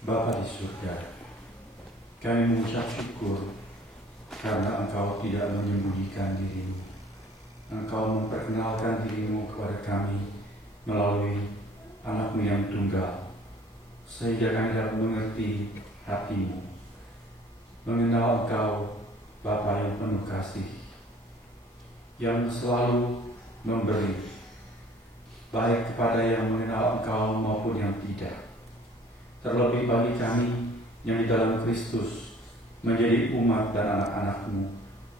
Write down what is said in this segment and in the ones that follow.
Bapa di surga, kami mengucap syukur karena Engkau tidak menyembunyikan dirimu. Engkau memperkenalkan dirimu kepada kami melalui anak-Mu yang tunggal, sehingga kami dapat mengerti hati-Mu, mengenal Engkau, Bapa yang penuh kasih, yang selalu memberi, baik kepada yang mengenal Engkau maupun yang tidak. Terlebih bagi kami yang di dalam Kristus menjadi umat dan anak-anak-Mu,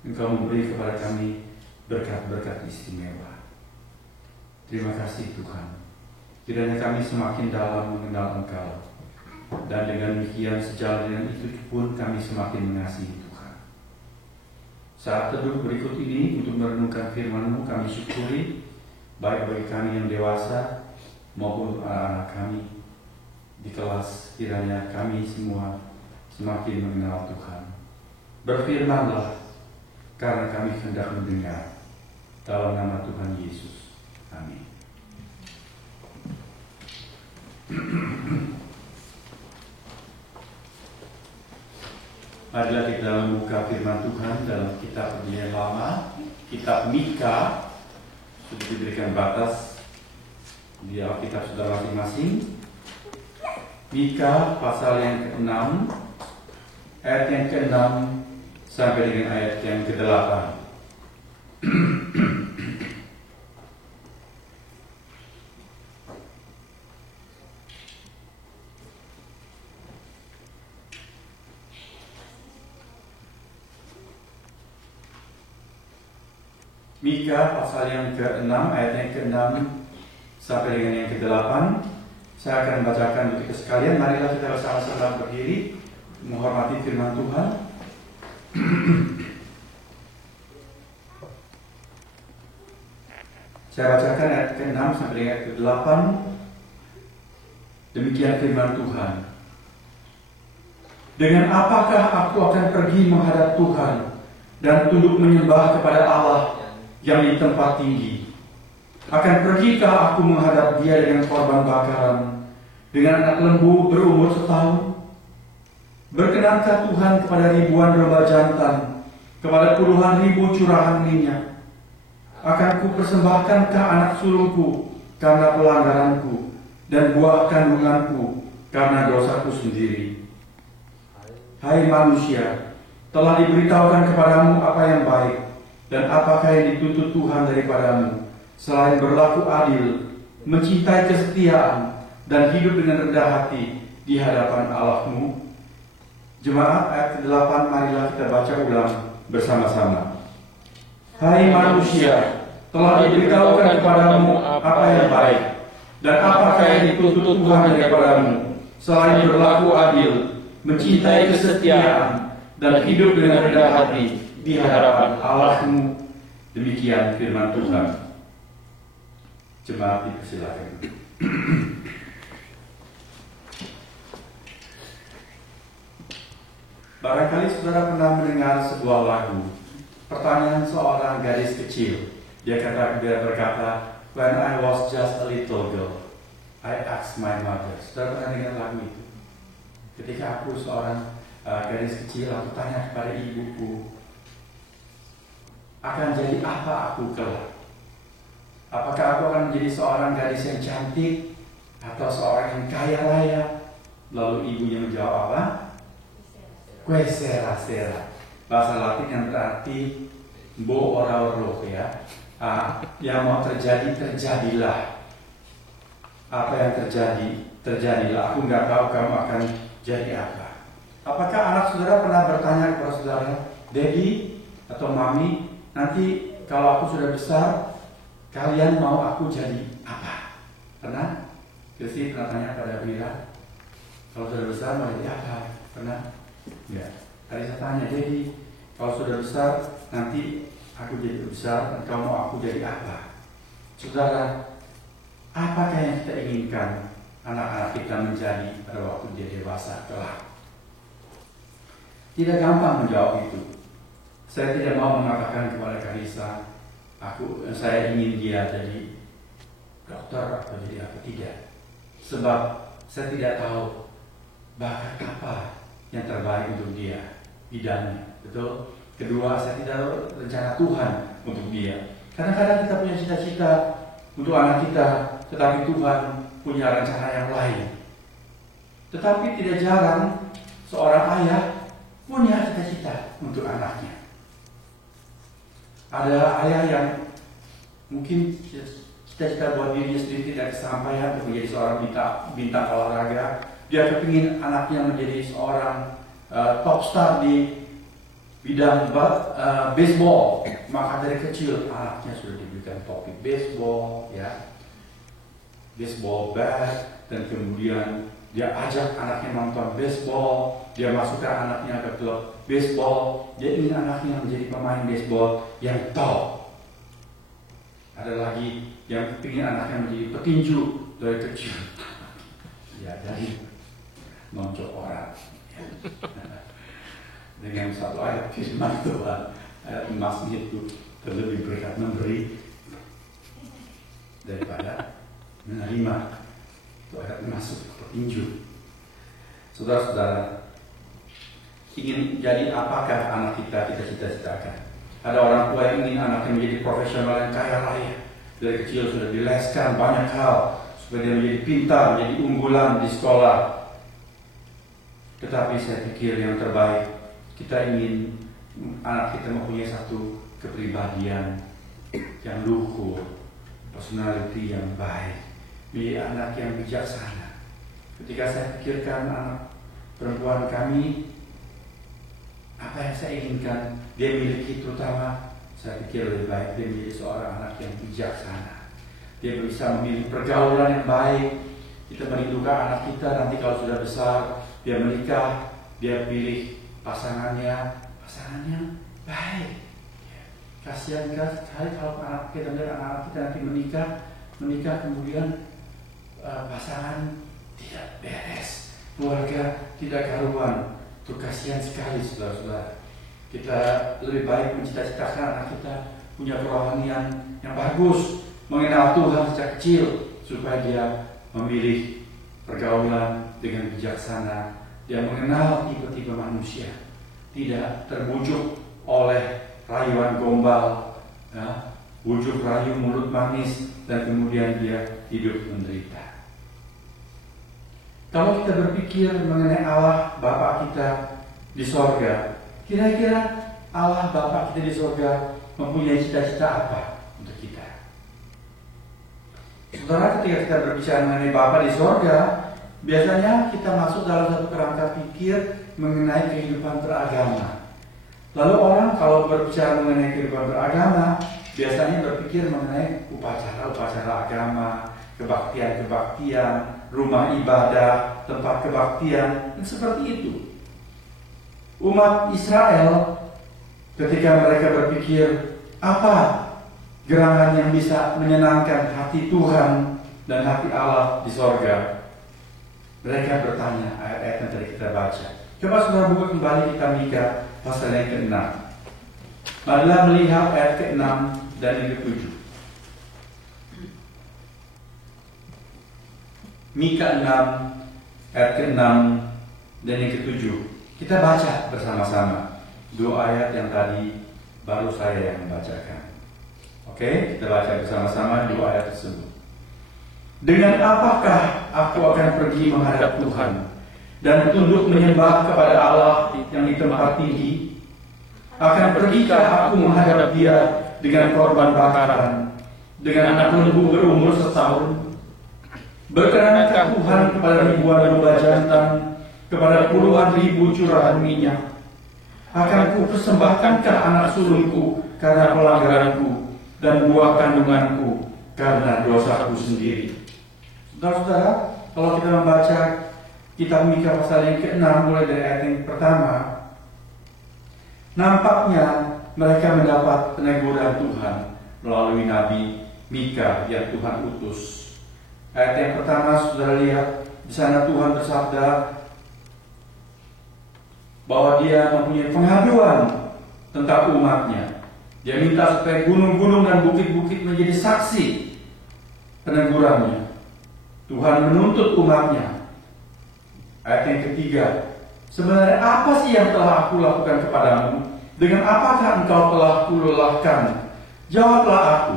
Engkau memberi kepada kami berkat-berkat istimewa. Terima kasih Tuhan. Kiranya kami semakin dalam mengenal Engkau, dan dengan demikian sejalan dengan itu pun kami semakin mengasihi Tuhan. Saat teduh berikut ini untuk merenungkan firman-Mu, kami syukuri baik bagi kami yang dewasa maupun anak-anak kami di kelas. Kiranya kami semua semakin mengenal Tuhan. Berfirmanlah, karena kami hendak mendengar. Dalam nama Tuhan Yesus. Amin. Marilah kita membuka firman Tuhan dalam kitab Perjanjian Lama, kitab Mika. Sudah diberikan batas di Alkitab saudara masing-masing. Mika pasal yang ke-6, ayat yang ke-6 sampai dengan ayat yang ke-8. Mika pasal yang ke-6, ayat yang ke-6 sampai dengan yang ke-8. Saya akan bacakan untuk kita sekalian. Marilah kita bersama-sama berdiri menghormati firman Tuhan. Saya bacakan ayat ke-6 sampai dengan ayat ke-8. Demikian firman Tuhan. Dengan apakah aku akan pergi menghadap Tuhan dan tunduk menyembah kepada Allah yang di tempat tinggi? Akan pergikah aku menghadap Dia dengan korban bakaran, dengan anak lembu berumur setahun? Berkenankah Tuhan kepada ribuan domba jantan, kepada puluhan ribu curahan minyak? Akan ku persembahkankah anak sulungku karena pelanggaranku, dan buah kandunganku karena dosaku sendiri? Hai manusia, telah diberitahukan kepadamu apa yang baik, dan apakah yang dituntut Tuhan daripadamu, selain berlaku adil, mencintai kesetiaan, dan hidup dengan rendah hati di hadapan Allah-Mu? Jemaat, ayat ke-8 marilah kita baca ulang bersama-sama. Hai manusia, telah diberitahukan kepadamu apa yang baik, dan apakah yang dituntut Tuhan daripadamu, selain berlaku adil, mencintai kesetiaan, dan hidup dengan rendah hati di hadapan Allah-Mu. Demikian firman Tuhan. Jemaat dipersilakan. Barangkali saudara pernah mendengar sebuah lagu, pertanyaan seorang gadis kecil. Dia berkata, when I was just a little girl, I asked my mother. Saudara pernah dengar lagu itu? Ketika aku seorang gadis kecil, aku tanya kepada ibuku, akan jadi apa aku kelak? Apakah aku akan menjadi seorang gadis yang cantik atau seorang yang kaya raya? Lalu ibunya menjawab apa? Que sera sera. Bahasa Latin yang berarti bo ora oro, ya. Yang mau terjadi terjadilah. Apa yang terjadi terjadilah. Aku nggak tahu kamu akan jadi apa. Apakah anak saudara pernah bertanya kepada saudara, Daddy atau Mami, nanti kalau aku sudah besar, kalian mau aku jadi apa? Pernah? Kristi pernah tanya pada Wira, kalau sudah besar mau jadi apa? Pernah? Ya. Tadi saya tanya, Daddy, kalau sudah besar, nanti aku jadi besar, dan kamu mau aku jadi apa? Saudara, apakah yang kita inginkan anak-anak kita menjadi pada waktu dia dewasa kelak? Tidak gampang menjawab itu. Saya tidak mau mengatakan kepada Karissa, saya ingin dia jadi dokter atau jadi apa, tidak. Sebab saya tidak tahu bakat apa yang terbaik untuk dia, bidangnya, betul? Kedua, saya tidak tahu rencana Tuhan untuk dia. Kadang-kadang kita punya cita-cita untuk anak kita, tetapi Tuhan punya rencana yang lain. Tetapi tidak jarang seorang ayah punya cita-cita untuk anaknya. Ada ayah yang mungkin cita-cita buat dirinya sendiri tidak kesampaian untuk menjadi seorang bintang olahraga. Dia kepingin anaknya menjadi seorang top star di bidang baseball. Maka dari kecil anaknya sudah diberikan topik baseball, ya, baseball bat, dan kemudian dia ajak anaknya nonton baseball. Dia masukkan anaknya ke klub baseball. Dia ingin anaknya menjadi pemain baseball yang top. Ada lagi yang ingin anaknya menjadi petinju dari kecil. Ya, dari nonjok orang. Dengan satu ayat firman Tuhan, ayat emasnya itu terlebih berkat memberi daripada menerima. Itu ayat masuk petinju. Saudara-saudara, ingin jadi apakah anak kita cita-citakan? Ada orang tua yang ingin anaknya menjadi profesional yang kaya raya. Dari kecil sudah dileskan banyak hal supaya dia menjadi pintar, menjadi unggulan di sekolah. Tetapi saya pikir yang terbaik, kita ingin anak kita mempunyai satu kepribadian yang luhur, personality yang baik, menjadi anak yang bijaksana. Ketika saya pikirkan anak perempuan kami, apa yang saya inginkan dia miliki, terutama saya pikir lebih baik dia menjadi seorang anak yang bijaksana. Dia bisa memilih pergaulan yang baik. Kita merindukan anak kita nanti kalau sudah besar, dia menikah, dia pilih pasangannya baik. Kasihan sekali kalau anak kita nanti menikah kemudian pasangan tidak beres, keluarga tidak karuan. Itu kasihan sekali, saudara-saudara. Kita lebih baik mencita-citakan anak kita punya kerohanian yang bagus, mengenal Tuhan sejak kecil, supaya dia memilih pergaulan dengan bijaksana. Dia mengenal tipe-tipe manusia, tidak terbujuk oleh rayuan gombal, ya, bujuk rayu mulut manis, dan kemudian dia hidup menderita. Kalau kita berpikir mengenai Allah Bapa kita di sorga, kira-kira Allah Bapa kita di sorga mempunyai cita-cita apa untuk kita? Saudara, ketika kita berbicara mengenai Bapa di sorga, biasanya kita masuk dalam satu kerangka pikir mengenai kehidupan beragama. Lalu orang kalau berbicara mengenai kehidupan beragama, biasanya berpikir mengenai upacara-upacara agama, kebaktian-kebaktian, rumah ibadah, tempat kebaktian, dan seperti itu. Umat Israel ketika mereka berpikir apa gerangan yang bisa menyenangkan hati Tuhan dan hati Allah di sorga, mereka bertanya ayat-ayat yang tadi kita baca. Coba saudara buka kembali kita Mika pasal yang ke-6. Marilah melihat ayat ke-6 dan yang ke-7. Mika 6 ayat ke-6 dan yang ke-7. Kita baca bersama-sama dua ayat yang tadi baru saya yang membacakan. Oke, kita baca bersama-sama dua ayat tersebut. Dengan apakah aku akan pergi menghadap Tuhan dan tunduk menyembah kepada Allah yang di tempat tinggi? Akan pergikah aku menghadap Dia dengan korban bakaran, dengan anak lembu berumur setahun? Berkenankah Tuhan kepada ribuan domba jantan, kepada puluhan ribu curahan minyak? Akan ku persembahkankah anak sulungku karena pelanggaranku, dan buah kandunganku karena dosaku sendiri? Saudara-saudara, kalau kita membaca kitab Mika pasal yang ke-6 mulai dari ayat yang pertama, nampaknya mereka mendapat peneguran Tuhan melalui Nabi Mika yang Tuhan utus. Ayat yang pertama, saudara lihat di sana Tuhan bersabda bahwa Dia mempunyai pengaduan tentang umatnya. Dia minta supaya gunung-gunung dan bukit-bukit menjadi saksi penegurannya. Tuhan menuntut umatnya Ayat yang ketiga, sebenarnya apa sih yang telah aku lakukan kepadamu? Dengan apakah engkau telah kulelahkan? Jawablah aku.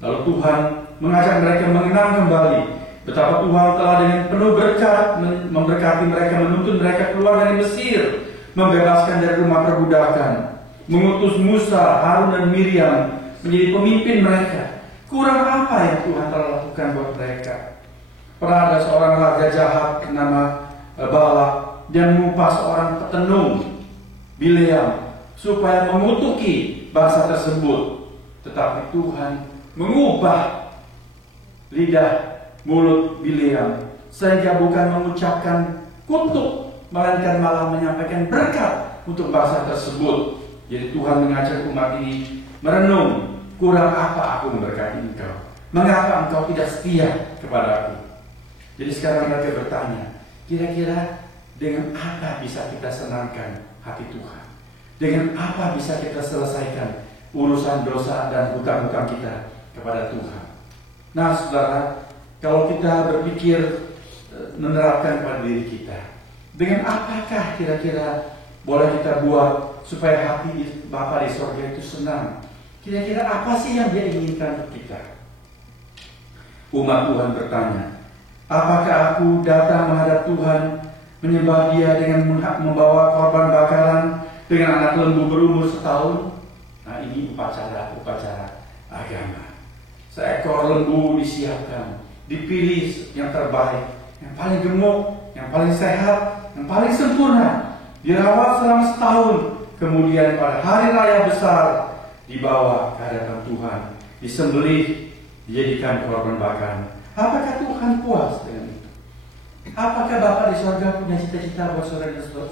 Lalu Tuhan mengajak mereka mengenang kembali betapa Tuhan telah dengan penuh berkat memberkati mereka, menuntun mereka keluar dari Mesir, membebaskan dari rumah perbudakan, mengutus Musa, Harun dan Miriam menjadi pemimpin mereka. Kurang apa yang Tuhan telah lakukan buat mereka? Pernah ada seorang raja jahat bernama Balak dan mengupah seorang petenung Bileam supaya mengutuki bangsa tersebut. Tetapi Tuhan mengubah lidah mulut Bileam sehingga bukan mengucapkan kutuk, melainkan malah menyampaikan berkat untuk bangsa tersebut. Jadi Tuhan mengajak umat ini merenung, kurang apa aku memberkati engkau? Mengapa engkau tidak setia kepada aku? Jadi sekarang mereka bertanya, kira-kira dengan apa bisa kita senangkan hati Tuhan? Dengan apa bisa kita selesaikan urusan dosa dan hutang-hutang kita kepada Tuhan? Nah saudara, kalau kita berpikir menerapkan pada diri kita, dengan apakah kira-kira boleh kita buat supaya hati Bapa di sorga itu senang? Kira-kira apa sih yang Dia inginkan untuk kita? Umat Tuhan bertanya, apakah aku datang menghadap Tuhan, menyembah Dia dengan membawa korban bakaran dengan anak lembu berumur setahun? Nah ini upacara agama. Seekor lembu disiapkan, dipilih yang terbaik, yang paling gemuk, yang paling sehat, yang paling sempurna, dirawat selama setahun. Kemudian pada hari raya besar dibawa ke hadapan Tuhan, disembelih, dijadikan korban bakaran. Apakah Tuhan puas dengan itu? Apakah Bapa di sorga punya cita-cita buat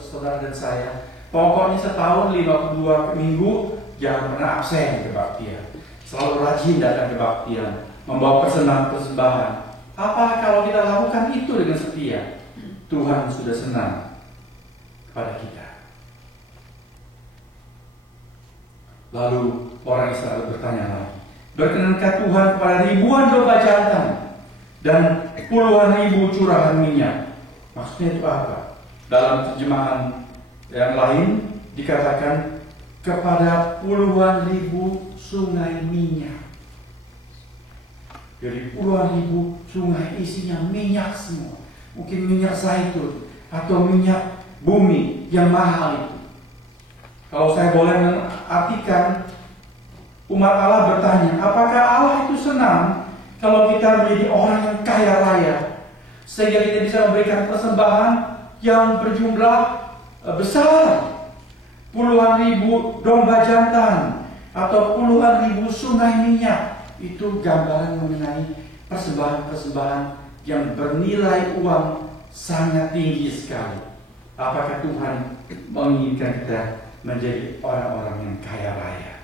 saudara dan saya? Pokoknya setahun 52 minggu jangan pernah absen kebaktian, selalu rajin datang kebaktian, membawa persembahan. Apa kalau kita lakukan itu dengan setia? Tuhan sudah senang kepada kita. Lalu orang Israel bertanya lagi, berkenankah Tuhan kepada ribuan domba jantan dan puluhan ribu curahan minyak? Maksudnya itu apa? Dalam terjemahan yang lain dikatakan kepada puluhan ribu sungai minyak. Jadi puluhan ribu sungai isinya minyak semua. Mungkin minyak zaitun atau minyak bumi yang mahal itu. Kalau saya boleh mengartikan, umat Allah bertanya, apakah Allah itu senang kalau kita menjadi orang yang kaya raya, sehingga kita bisa memberikan persembahan yang berjumlah besar, puluhan ribu domba jantan atau puluhan ribu sungai minyak? Itu gambaran mengenai persembahan-persembahan yang bernilai uang sangat tinggi sekali. Apakah Tuhan menginginkan kita menjadi orang-orang yang kaya raya?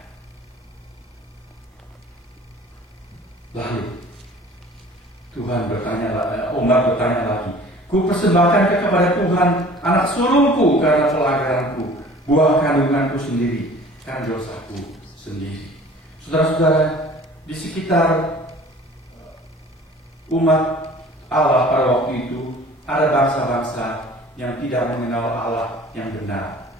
Lalu Tuhan bertanya, umat bertanya lagi, ku persembahkan kepada Tuhan anak sulungku karena pelanggaranku, buah kandunganku sendiri karena dosaku sendiri. Saudara-saudara, di sekitar umat Allah pada waktu itu ada bangsa-bangsa yang tidak mengenal Allah yang benar.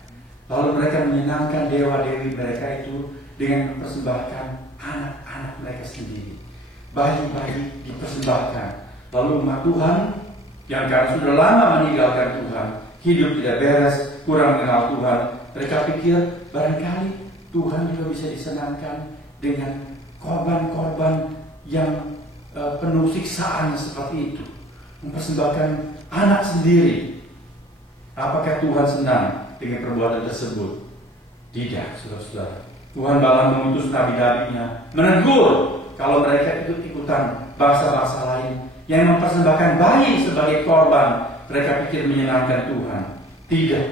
Lalu mereka menyenangkan dewa-dewi mereka itu dengan mempersembahkan anak-anak mereka sendiri. Bayi-bayi dipersembahkan. Lalu umat Tuhan yang karena sudah lama meninggalkan Tuhan, hidup tidak beres, kurang mengenal Tuhan, mereka pikir barangkali Tuhan juga bisa disenangkan dengan korban-korban yang penuh siksaan seperti itu, mempersembahkan anak sendiri. Apakah Tuhan senang dengan perbuatan tersebut? Tidak, saudara-saudara. Tuhan malah mengutus nabi-nabinya menegur kalau mereka ikut-ikutan bangsa-bangsa lain yang mempersembahkan bayi sebagai korban. Mereka pikir menyenangkan Tuhan. Tidak.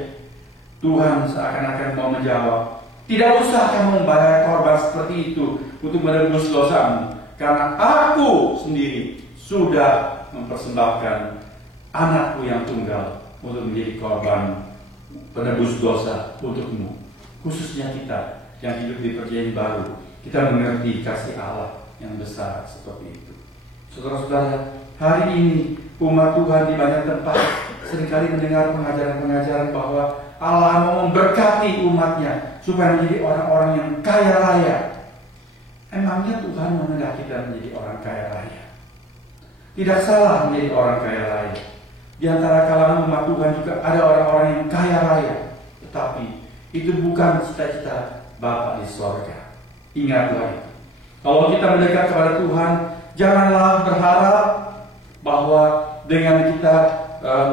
Tuhan seakan-akan mau menjawab, tidak usah kamu membayar korban seperti itu untuk menebus dosamu, karena aku sendiri sudah mempersembahkan anakku yang tunggal untuk menjadi korban penebus dosa untukmu. Khususnya kita yang hidup di perjanjian baru, kita mengerti kasih Allah yang besar seperti itu. Saudara-saudara, hari ini umat Tuhan di banyak tempat seringkali mendengar pengajaran-pengajaran bahwa Allah mau memberkati umatnya supaya menjadi orang-orang yang kaya raya. Emangnya Tuhan menghendaki kita menjadi orang kaya raya? Tidak salah menjadi orang kaya raya. Di antara kalangan umat Tuhan juga ada orang-orang yang kaya raya. Tetapi itu bukan cita-cita Bapa di sorga. Ingatlah itu. Kalau kita mendekat kepada Tuhan, janganlah berharap bahwa dengan kita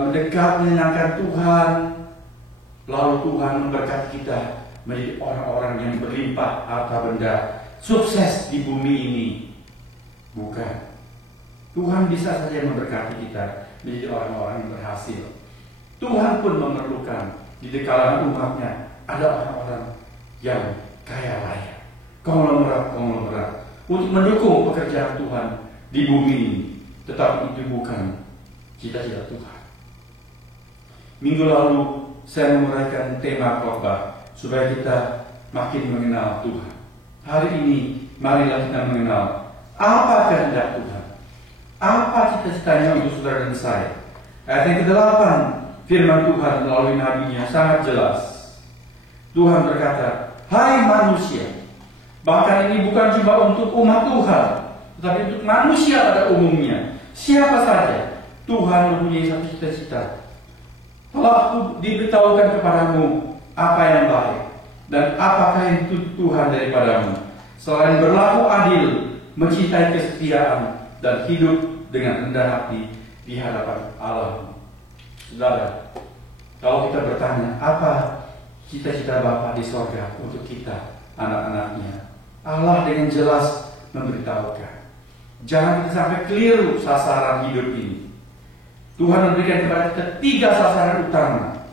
mendekat menyenangkan Tuhan, lalu Tuhan memberkati kita menjadi orang-orang yang berlimpah harta benda, sukses di bumi ini. Bukan. Tuhan bisa saja memberkati kita menjadi orang-orang yang berhasil. Tuhan pun memerlukan di kalangan umatnya ada orang-orang yang kaya raya, konglomerat untuk mendukung pekerjaan Tuhan di bumi ini. Tetapi itu bukan cita-cita Tuhan. Minggu lalu saya menguraikan tema khotbah supaya kita makin mengenal Tuhan. Hari ini marilah kita mengenal apa kehendak Tuhan. Apa cita-citanya untuk saudara dan saya? Ayat yang ke-8, firman Tuhan melalui nabinya sangat jelas. Tuhan berkata, "Hai manusia," bahkan ini bukan cuma untuk umat Tuhan, tetapi untuk manusia pada umumnya. Siapa saja, Tuhan mempunyai satu cita-cita. Telah diberitahukan kepadamu apa yang baik dan apakah yang dituntut Tuhan daripadamu, selain berlaku adil, mencintai kesetiaan, dan hidup dengan rendah hati di hadapan Allah. Saudara, kalau kita bertanya apa cita-cita Bapa di sorga untuk kita, anak-anaknya, Allah dengan jelas memberitahukan. Jangan kita sampai keliru sasaran hidup ini. Tuhan memberikan kepada kita 3 sasaran utama.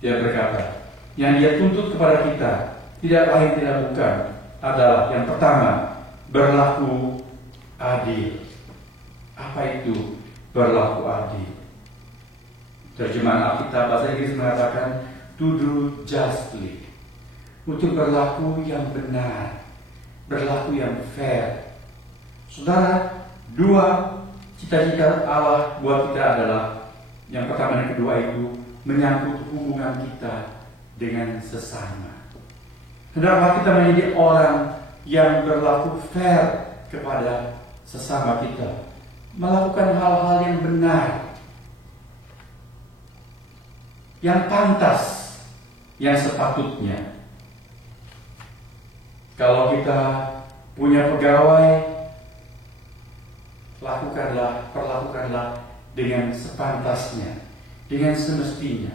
Dia berkata, yang Dia tuntut kepada kita tidak lain tidak bukan adalah yang pertama, berlaku adil. Apa itu berlaku adil? Terjemahan Alkitab bahasa Inggris mengatakan to do justly, untuk berlaku yang benar, berlaku yang fair. Saudara, 2 cita-cita Allah buat kita adalah yang pertama dan kedua itu menyangkut hubungan kita dengan sesama. Hendaklah kita menjadi orang yang berlaku fair kepada sesama kita, melakukan hal-hal yang benar, yang pantas, yang sepatutnya. Kalau kita punya pegawai, perlakukanlah dengan sepantasnya, dengan semestinya.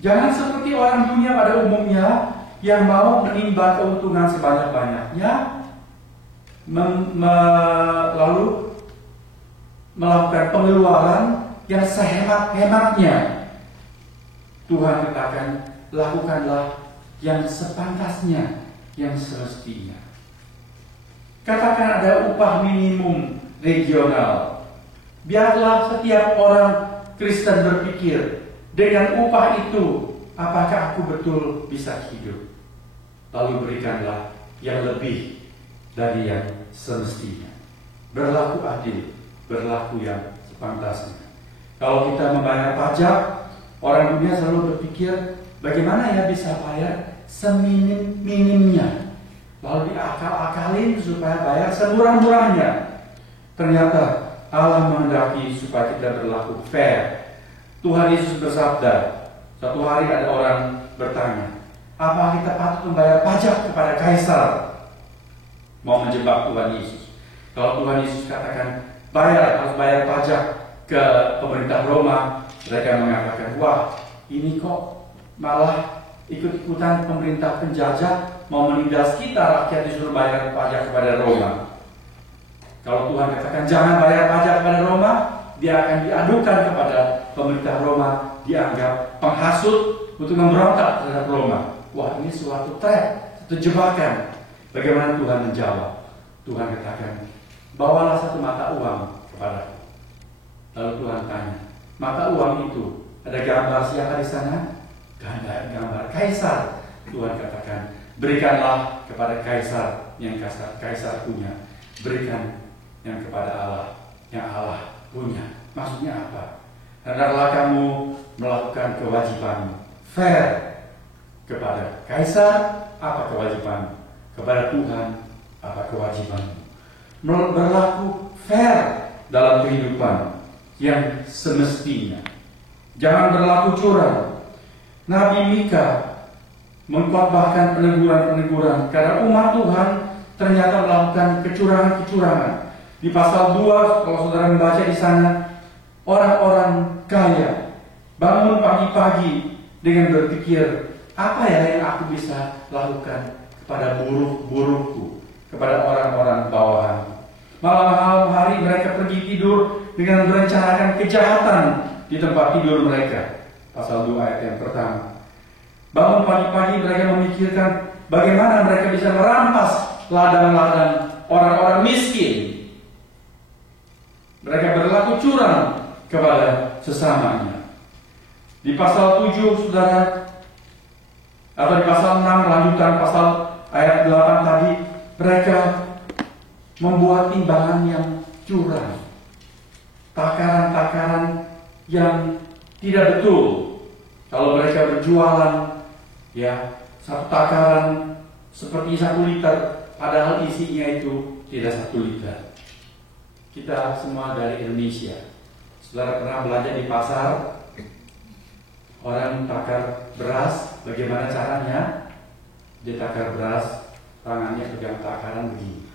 Jangan seperti orang dunia pada umumnya yang mau menimba keuntungan sebanyak-banyaknya, lalu melakukan pengeluaran yang sehemat-hematnya. Tuhan katakan, lakukanlah yang sepantasnya, yang semestinya. Katakan ada upah minimum regional. Biarlah setiap orang Kristen berpikir, dengan upah itu, apakah aku betul bisa hidup? Lalu berikanlah yang lebih dari yang semestinya. Berlaku adil, berlaku yang sepantasnya. Kalau kita membayar pajak, orang dunia selalu berpikir, bagaimana ya bisa bayar seminim-minimnya, lalu diakal-akalin supaya bayar semurah-murahnya. Ternyata Allah menghendaki supaya kita berlaku fair. Tuhan Yesus bersabda, satu hari ada orang bertanya, apa kita patut membayar pajak kepada Kaisar? Mau menjebak Tuhan Yesus. Kalau Tuhan Yesus katakan harus bayar pajak ke pemerintah Roma, mereka mengatakan, wah, ini kok malah ikut-ikutan pemerintah penjajah mau menindas kita, rakyat disuruh bayar pajak kepada Roma. Kalau Tuhan katakan jangan bayar pajak kepada Roma, dia akan diadukan kepada pemerintah Roma, dianggap penghasut untuk memberontak terhadap Roma. Wah, ini suatu trap, suatu jebakan. Bagaimana Tuhan menjawab? Tuhan katakan, bawalah satu mata uang kepadaku. Lalu Tuhan tanya, mata uang itu ada gambar siapa di sana? Gambar Kaisar. Tuhan katakan, berikanlah kepada Kaisar yang Kaisar punya, berikan yang kepada Allah yang Allah punya. Maksudnya apa? hendaklah kamu melakukan kewajibanmu. Fair. Kepada kaisar, apa kewajibanmu? Kepada Tuhan, apa kewajibanmu? Berlaku fair dalam kehidupan yang semestinya. Jangan berlaku curang. Nabi Mika mengkhotbahkan peneguran-peneguran karena umat Tuhan ternyata melakukan kecurangan-kecurangan. Di pasal 2, kalau saudara membaca di sana, orang-orang kaya bangun pagi-pagi dengan berpikir, apa ya yang aku bisa lakukan kepada buruh-buruhku, kepada orang-orang bawahan. Malam hari mereka pergi tidur dengan merencanakan kejahatan di tempat tidur mereka. Pasal 2 ayat yang pertama. Bangun pagi-pagi mereka memikirkan bagaimana mereka bisa merampas ladang-ladang orang-orang miskin. Mereka berlaku curang kepada sesamanya. Di pasal 7, saudara, atau di pasal 6, lanjutan pasal ayat 8 tadi, mereka membuat timbangan yang curang, takaran-takaran yang tidak betul. Kalau mereka berjualan, ya, satu takaran seperti 1 liter, padahal isinya itu tidak 1 liter. Kita semua dari Indonesia. Saudara pernah belajar di pasar, orang takar beras, bagaimana caranya? Dia takar beras, tangannya pegang takaran begini.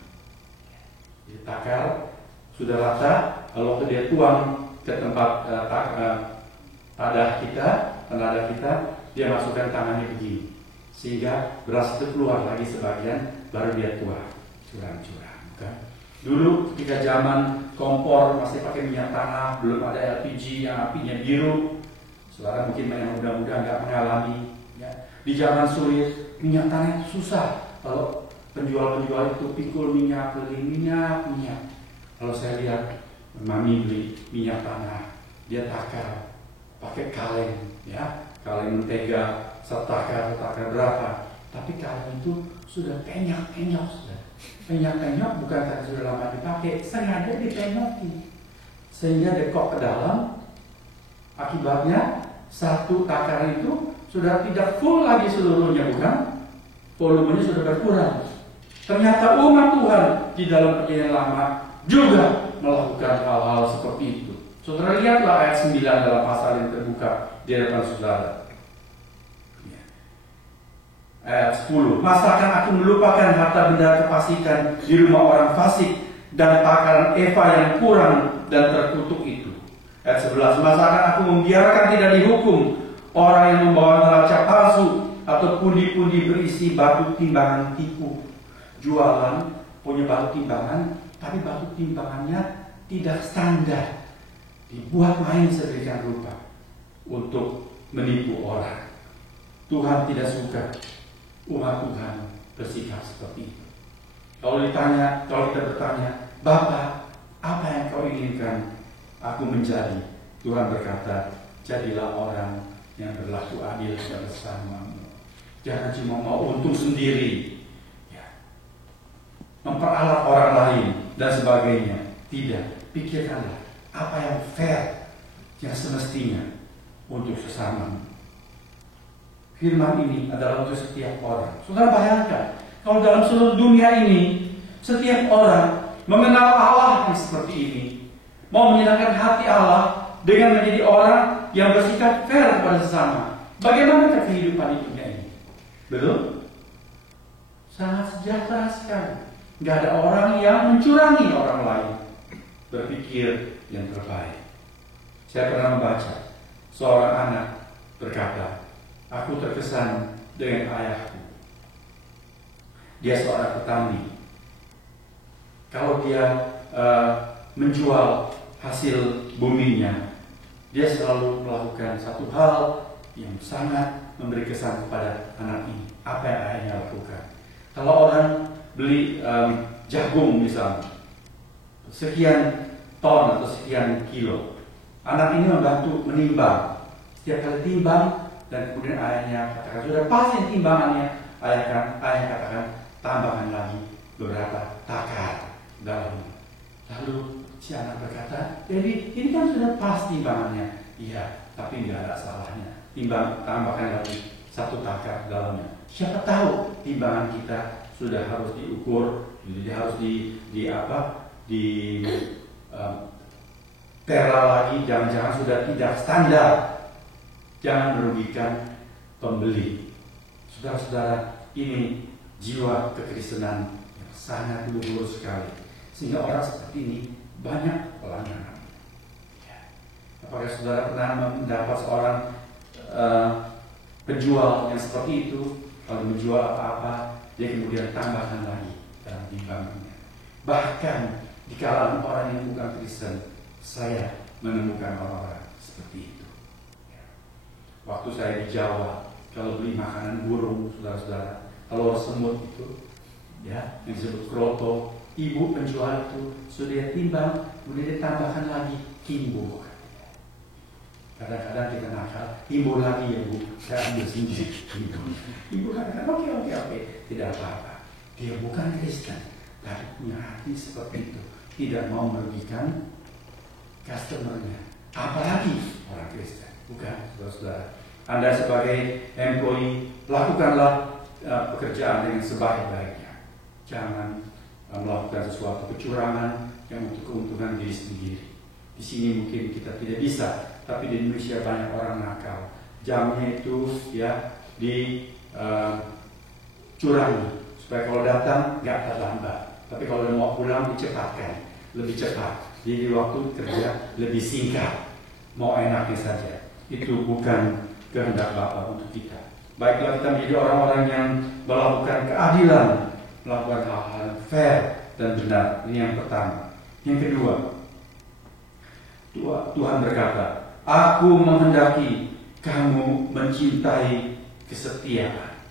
Dia takar, sudah rata, lalu dia tuang ke tempat tadah kita, dia masukkan tangannya begini. Sehingga beras itu keluar lagi sebagian, baru dia tuang. Curang-curang, bukan? Dulu ketika zaman kompor masih pakai minyak tanah, belum ada LPG yang apinya biru. Saudara mungkin yang muda-muda nggak mengalami. Ya. Di zaman sulit, minyak tanah itu susah. Kalau penjual-penjual itu pikul minyak, beli minyak. Kalau saya lihat, mami beli minyak tanah, dia takar, pakai kaleng, ya, kaleng mentega, setakar berapa. Tapi kaleng itu sudah penyok-penyok, sudah. Penyok-penyok bukan karena sudah lama dipakai, sengaja dipenyokin sehingga dekok ke dalam. Akibatnya satu takaran itu sudah tidak full lagi seluruhnya, bukan? Volumenya sudah berkurang. Ternyata umat Tuhan di dalam perjanjian lama juga melakukan hal-hal seperti itu. Saudara lihatlah ayat 9 dalam pasal yang terbuka di hadapan saudara. Ayat 10. Masakan aku melupakan harta benda kefasikan di rumah orang fasik dan takaran eva yang kurang dan terkutuk itu. Ayat 11. Masakan aku membiarkan tidak dihukum orang yang membawa neraca palsu atau pundi-pundi berisi batu timbangan tipu. Jualan punya batu timbangan, tapi batu timbangannya tidak standar, dibuat main sedemikian rupa untuk menipu orang. Tuhan tidak suka umat Tuhan bersikap seperti itu. Kalau kita bertanya, Bapa, apa yang kau inginkan aku menjadi? Tuhan berkata, jadilah orang yang berlaku adil bersamamu. Jangan cuma mau untung sendiri, ya, memperalat orang lain dan sebagainya. Tidak, pikirkanlah apa yang fair, yang semestinya untuk sesamamu. Firman ini adalah untuk setiap orang. Saudara bayangkan, kalau dalam seluruh dunia ini, setiap orang mengenal Allah yang seperti ini, mau menyenangkan hati Allah dengan menjadi orang yang bersikap fair kepada sesama. Bagaimana kehidupan di dunia ini? Betul? Sangat sejahtera sekali. Gak ada orang yang mencurangi orang lain, berpikir yang terbaik. Saya pernah membaca seorang anak berkata, aku terkesan dengan ayahku. Dia seorang petani. Kalau dia menjual hasil buminya, dia selalu melakukan satu hal yang sangat memberi kesan kepada anak ini. Apa yang ayahnya lakukan? Kalau orang beli jagung misalnya, sekian ton atau sekian kilo, anak ini membantu menimbang. Setiap kali timbang, dan kemudian ayahnya katakan, sudah pas yang timbangannya, ayahnya katakan, tambahkan lagi beberapa takar dalamnya. Lalu si anak berkata, jadi ini kan sudah pas timbangannya. Iya, tapi nggak ada salahnya. Tambahkan lagi 1 takar dalamnya. Siapa tahu timbangan kita sudah harus diukur, jadi harus tera lagi, jangan-jangan sudah tidak standar. Jangan merugikan pembeli. Saudara-saudara, ini jiwa kekristenan yang sangat luhur sekali, sehingga orang seperti ini banyak pelanggaran. Apakah saudara pernah mendapat seorang penjual yang seperti itu, kalau menjual apa-apa, dia kemudian tambahkan lagi dalam timbangannya. Bahkan di kalangan orang yang bukan Kristen, saya menemukan orang-orang seperti itu. Waktu saya di Jawa, kalau beli makanan burung, saudara-saudara, kalau semut itu, ya, yang disebut kroto, ibu penjual itu sudah timbang, kemudian ditambahkan lagi kimbo. Kadang-kadang kita nakal, timbu lagi ya Bu, saya ambil sendiri. Ibu katakan, oke, tidak apa-apa. Dia bukan Kristen, tapi punya hati seperti itu. Tidak mau merugikan customer-nya. Apalagi orang Kristen, bukan, saudara-saudara. Anda sebagai employee, lakukanlah pekerjaan dengan sebaik-baiknya. Jangan melakukan sesuatu kecurangan yang untuk keuntungan diri sendiri. Di sini mungkin kita tidak bisa, tapi di Indonesia banyak orang nakal. Jamnya itu ya dicurangi supaya kalau datang nggak terlambat. Tapi kalau mau pulang dicepatkan, lebih cepat. Jadi waktu kerja lebih singkat. Mau enaknya saja. Itu bukan kehendak Bapa untuk kita. Baiklah kita menjadi orang-orang yang melakukan keadilan, melakukan hal-hal fair dan benar. Ini yang pertama. Yang kedua, Tuhan berkata, Aku menghendaki kamu mencintai kesetiaan.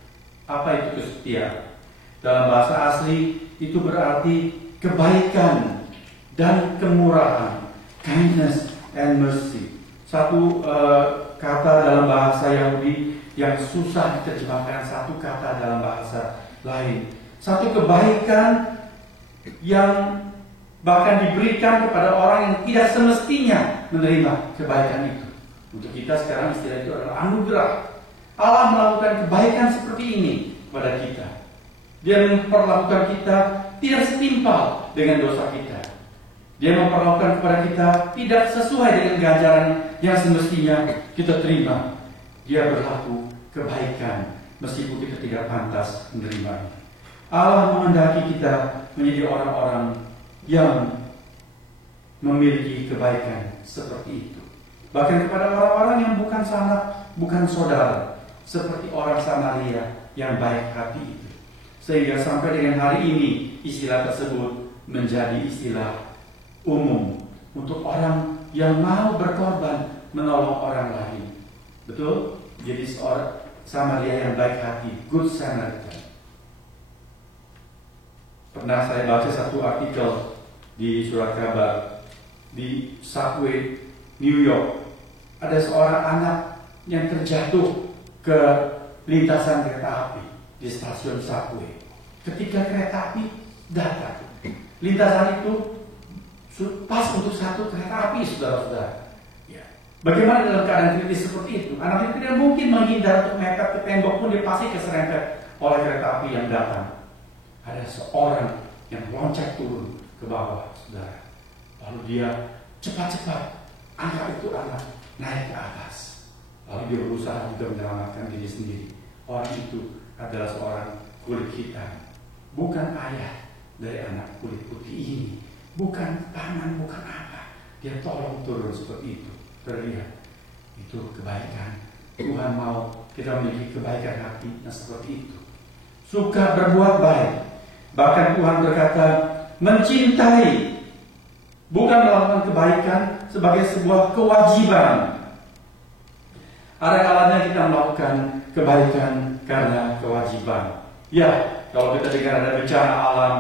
Apa itu kesetiaan? Dalam bahasa asli itu berarti kebaikan dan kemurahan, kindness and mercy. Satu kata dalam bahasa Yahudi yang susah diterjemahkan, satu kata dalam bahasa lain. Satu kebaikan yang bahkan diberikan kepada orang yang tidak semestinya menerima kebaikan itu. Untuk kita sekarang istilah itu adalah anugerah. Allah melakukan kebaikan seperti ini kepada kita. Dia memperlakukan kita tidak setimpal dengan dosa kita. Dia memperlakukan kepada kita tidak sesuai dengan ganjaran yang semestinya kita terima. Dia berlaku kebaikan meskipun kita tidak pantas menerimanya. Allah menghendaki kita menjadi orang-orang yang memiliki kebaikan seperti itu. Bahkan kepada orang-orang yang bukan bukan saudara, seperti orang Samaria yang baik hati itu. Sehingga sampai dengan hari ini istilah tersebut menjadi istilah umum untuk orang yang mau berkorban menolong orang lain. Betul? Jadi seorang Samaria yang baik hati, Good Samaritan. Pernah saya baca satu artikel di surat kabar di subway New York. Ada seorang anak yang terjatuh ke lintasan kereta api di stasiun subway. Ketika kereta api datang, lintasan itu pas untuk satu kereta api, saudara-saudara. Ya. Bagaimana dalam keadaan kritis seperti itu? Anak itu tidak mungkin menghindar untuk mepet ke tembok pun dia pasti keserempet oleh kereta api yang datang. Ada seorang yang loncat turun ke bawah, saudara. Lalu dia cepat-cepat angkat itu anak naik ke atas. Lalu dia berusaha juga menyelamatkan diri sendiri. Orang itu adalah seorang kulit hitam, bukan ayah dari anak kulit putih ini, bukan paman, bukan apa. Dia tolong turun seperti itu. Terlihat itu kebaikan. Tuhan mau kita memiliki kebaikan hati yang seperti itu. Suka berbuat baik. Bahkan Tuhan berkata, mencintai, bukan melakukan kebaikan sebagai sebuah kewajiban. Ada kalanya kita melakukan kebaikan karena kewajiban. Ya, kalau kita dengar ada bencana alam,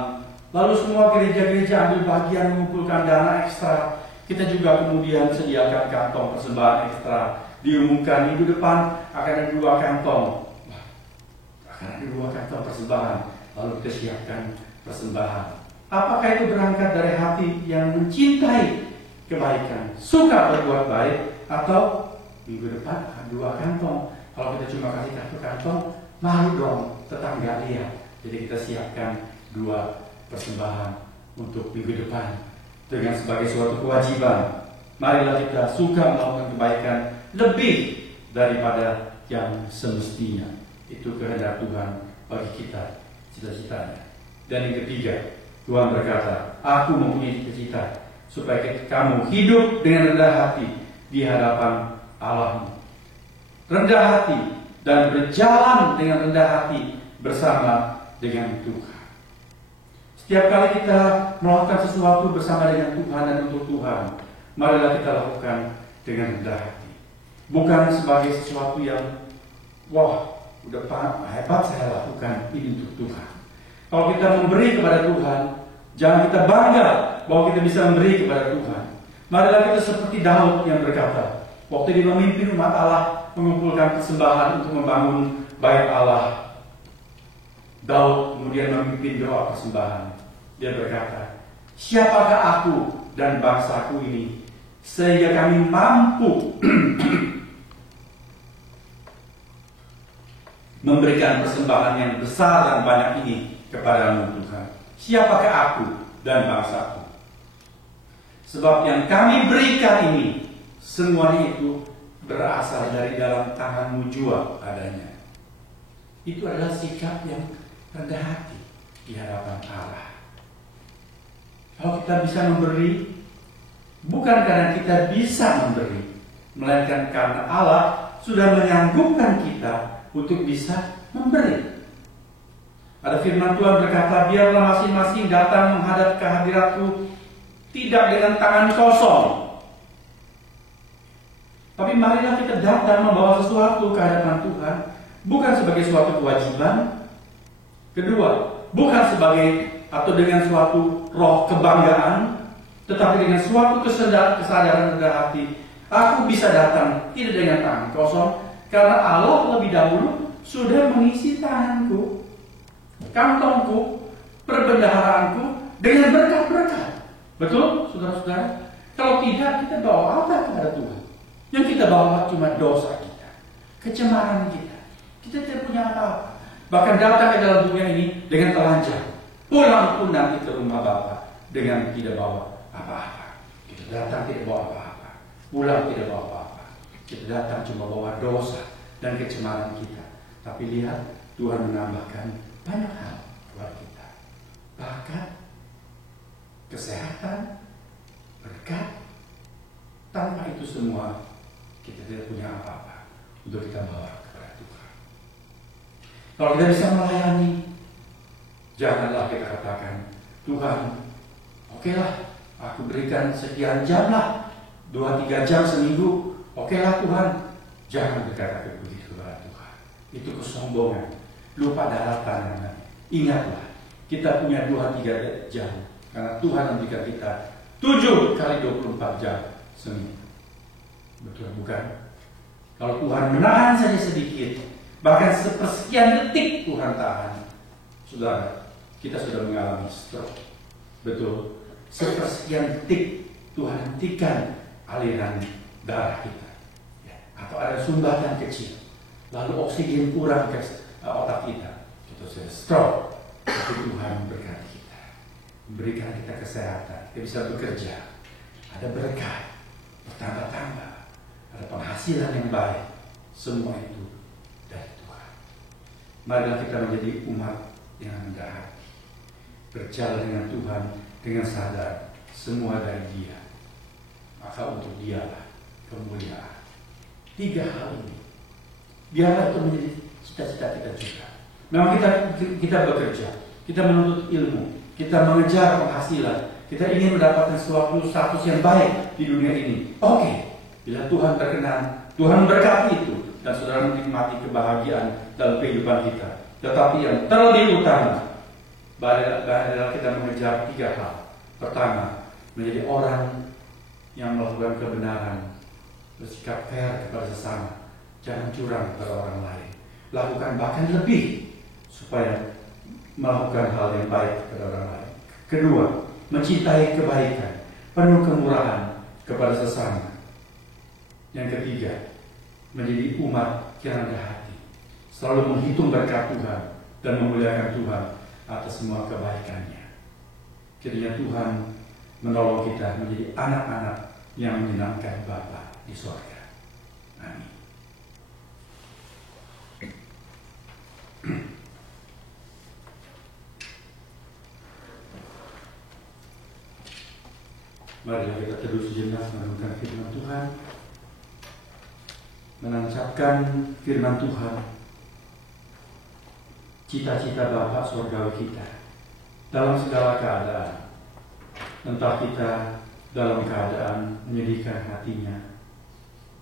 lalu semua gereja-gereja ambil bagian mengumpulkan dana ekstra. Kita juga kemudian sediakan kantong persembahan ekstra. Diumumkan minggu depan akan ada 2 kantong. Akan ada 2 kantong persembahan. Lalu kita siapkan persembahan. Apakah itu berangkat dari hati yang mencintai kebaikan, suka berbuat baik, Atau minggu depan 2 kantong. Kalau kita cuma kasih 1 kantong, malu dong tetangga lihat. Jadi kita siapkan 2 persembahan untuk minggu depan dengan sebagai suatu kewajiban. Marilah kita suka melakukan kebaikan lebih daripada yang semestinya. Itu kehendak Tuhan bagi kita, cita-citanya. Dan yang ketiga, Tuhan berkata, aku mempunyai cita-cita supaya kamu hidup dengan rendah hati di hadapan Allahmu. Rendah hati dan berjalan dengan rendah hati bersama dengan Tuhan. Setiap kali kita melakukan sesuatu bersama dengan Tuhan dan untuk Tuhan, marilah kita lakukan dengan rendah hati. Bukan sebagai sesuatu yang, wah, udah hebat saya lakukan ini untuk Tuhan. Kalau kita memberi kepada Tuhan, jangan kita bangga bahwa kita bisa memberi kepada Tuhan. Marilah kita seperti Daud yang berkata, waktu dia memimpin umat Allah mengumpulkan persembahan untuk membangun bait Allah, Daud kemudian memimpin doa persembahan. Dia berkata, siapakah aku dan bangsaku ini sehingga kami mampu memberikan persembahan yang besar dan banyak ini kepadamu Tuhan. Siapakah aku dan bangsaku? Sebab yang kami berikan ini semuanya itu berasal dari dalam tanganmu jua adanya. Itu adalah sikap yang rendah hati di hadapan Allah. Kalau kita bisa memberi, bukan karena kita bisa memberi, melainkan karena Allah sudah menyanggupkan kita untuk bisa memberi. Ada firman Tuhan berkata, biarlah masing-masing datang menghadap kehadiratku tidak dengan tangan kosong, tapi marilah kita datang membawa sesuatu ke hadapan Tuhan, bukan sebagai suatu kewajiban. Kedua, bukan sebagai atau dengan suatu roh kebanggaan, tetapi dengan suatu kesadaran rendah hati. Aku bisa datang tidak dengan tangan kosong, karena Allah lebih dahulu sudah mengisi tanganku, kantongku, perbendaharaanku dengan berkat-berkat. Betul, saudara-saudara? Kalau tidak, kita bawa apa kepada Tuhan? Yang kita bawa cuma dosa kita, kecemaran kita. Kita tidak punya apa-apa. Bahkan datang ke dalam dunia ini dengan telanjang. Pulang pun nanti ke rumah Bapa dengan tidak bawa apa-apa. Kita datang tidak bawa apa-apa. Pulang tidak bawa apa-apa. Kita datang cuma bawa dosa dan kecemaran kita. Tapi lihat, Tuhan menambahkan banyak hal buat kita. Bahkan kesehatan, berkat. Tanpa itu semua, kita tidak punya apa-apa untuk kita bawa kepada Tuhan. Kalau kita bisa melayani, janganlah kita katakan, Tuhan, oke lah, aku berikan sekian jam lah, 2-3 jam seminggu, oke lah Tuhan. Jangan berkata begitu kepada Tuhan. Itu kesombongan, lupa daratan namanya. Ingatlah, kita punya 2-3 jam, karena Tuhan memberikan kita 7 kali 24 jam seminggu. Betul bukan? Kalau Tuhan menahan saja sedikit, bahkan sepersekian detik Tuhan tahan, saudara, kita sudah mengalami stroke. Betul, sepersekian detik Tuhan hentikan aliran darah kita, ya. Atau ada sumbatan kecil, lalu oksigen kurang ke otak kita, itu sudah stroke. Tapi Tuhan memberkati kita, memberikan kita kesehatan, kita bisa bekerja, ada berkat, bertambah-tambah, ada penghasilan yang baik. Semua itu dari Tuhan. Marilah kita menjadi umat yang rendah hati, berjalan dengan Tuhan dengan sadar semua dari Dia, maka untuk Dialah kemuliaan. 3 hal ini biarlah itu menjadi cita-cita kita juga. Memang kita bekerja, kita menuntut ilmu, kita mengejar penghasilan, kita ingin mendapatkan suatu status yang baik di dunia ini. Oke, bila Tuhan berkenan, Tuhan berkati itu, dan saudara menikmati kebahagiaan dalam kehidupan kita. Tetapi yang terlebih utama adalah kita mengejar 3 hal. Pertama, menjadi orang yang melakukan kebenaran, bersikap fair kepada sesama, jangan curang kepada orang lain, lakukan bahkan lebih supaya melakukan hal yang baik kepada orang lain. Kedua, mencintai kebaikan, penuh kemurahan kepada sesama. Yang ketiga, menjadi umat yang rendah hati, selalu menghitung berkat Tuhan dan memuliakan Tuhan atas semua kebaikannya. Kiranya Tuhan menolong kita menjadi anak-anak yang menyenangkan Bapa di surga. Amin. Marilah kita teduh sejenak merenungkan firman Tuhan, menancapkan firman Tuhan, cita-cita Bapa surgawi kita dalam segala keadaan. Entah kita dalam keadaan menyedihkan hatinya,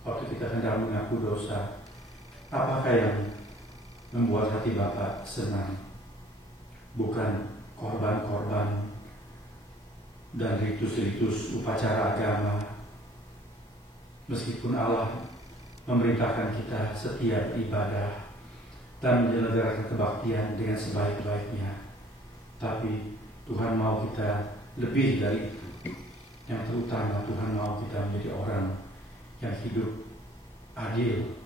waktu kita hendak mengaku dosa, apakah yang membuat hati Bapa senang? Bukan korban-korban dan ritus-ritus upacara agama. Meskipun Allah memerintahkan kita setiap ibadah dan menyelenggarakan kebaktian dengan sebaik-baiknya, tapi Tuhan mau kita lebih dari itu. Yang terutama Tuhan mau kita menjadi orang yang hidup adil,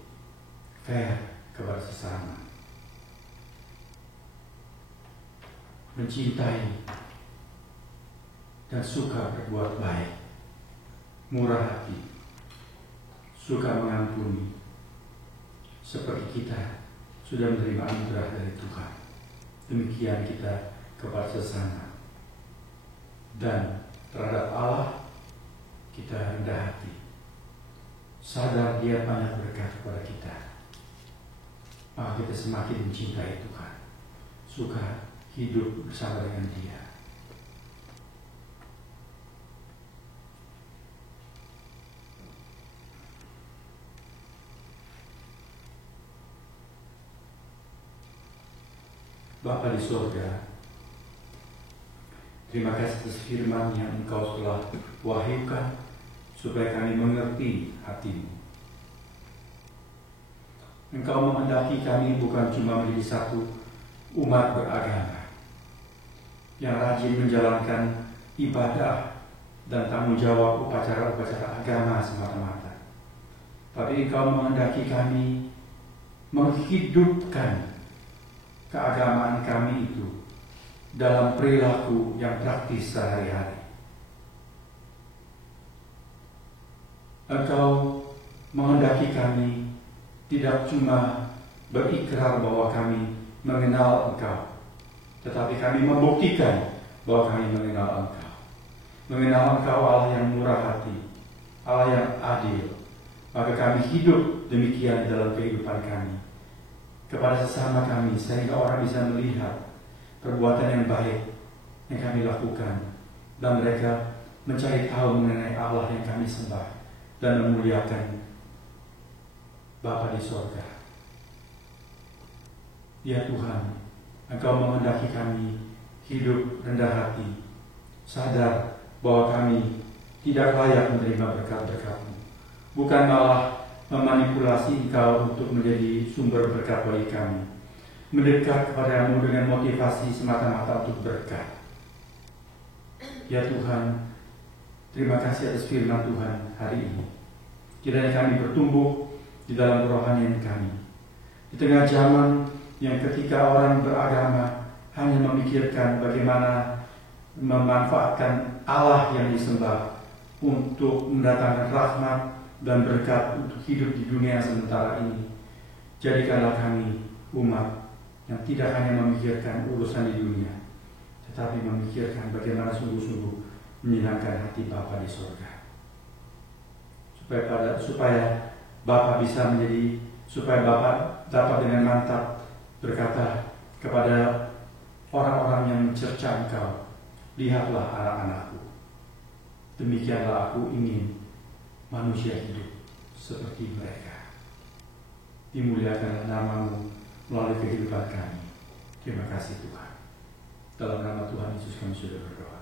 fair kepada sesama, mencintai dan suka berbuat baik, murah hati, suka mengampuni, seperti kita sudah menerima anugerah dari Tuhan. Demikian kita kepada sesama, dan terhadap Allah kita rendah hati, sadar Dia banyak berkat kepada kita, maka kita semakin mencintai Tuhan, suka hidup bersama dengan Dia. Bapa di surga, terima kasih atas firman yang Engkau telah wahyukan supaya kami mengerti hati-Mu. Engkau menghendaki kami bukan cuma menjadi satu umat beragama yang rajin menjalankan ibadah dan tanggung jawab upacara-upacara agama semata-mata, tapi Engkau menghendaki kami menghidupkan keagamaan kami itu dalam perilaku yang praktis sehari-hari. Engkau menghendaki kami tidak cuma berikrar bahwa kami mengenal Engkau, tetapi kami membuktikan bahwa kami mengenal Engkau. Mengenal Engkau Allah yang murah hati, Allah yang adil. Maka kami hidup demikian dalam kehidupan kami kepada sesama kami, sehingga orang bisa melihat perbuatan yang baik yang kami lakukan, dan mereka mencari tahu mengenai Allah yang kami sembah dan memuliakan Bapa di surga. Ya Tuhan, Engkau menghendaki kami hidup rendah hati, sadar bahwa kami tidak layak menerima berkat-berkat-Mu, bukan malah memanipulasi Engkau untuk menjadi sumber berkat bagi kami, mendekat kepada-Mu dengan motivasi semata-mata untuk berkat. Ya Tuhan, terima kasih atas firman Tuhan hari ini. Kiranya kami bertumbuh di dalam kerohanian kami, di tengah zaman yang ketika orang beragama hanya memikirkan bagaimana memanfaatkan Allah yang disembah untuk mendatangkan rahmat dan berkat untuk hidup di dunia sementara ini. Jadikanlah kami umat yang tidak hanya memikirkan urusan di dunia, tetapi memikirkan bagaimana sungguh-sungguh menyenangkan hati Bapa di surga. Supaya Bapa dapat dengan mantap berkata kepada orang-orang yang mencerca Engkau, lihatlah anak-anakku, demikianlah aku ingin manusia hidup seperti mereka. Dimuliakanlah nama-Mu melalui kehidupan kami. Terima kasih Tuhan. Dalam nama Tuhan Yesus kami sudah berdoa.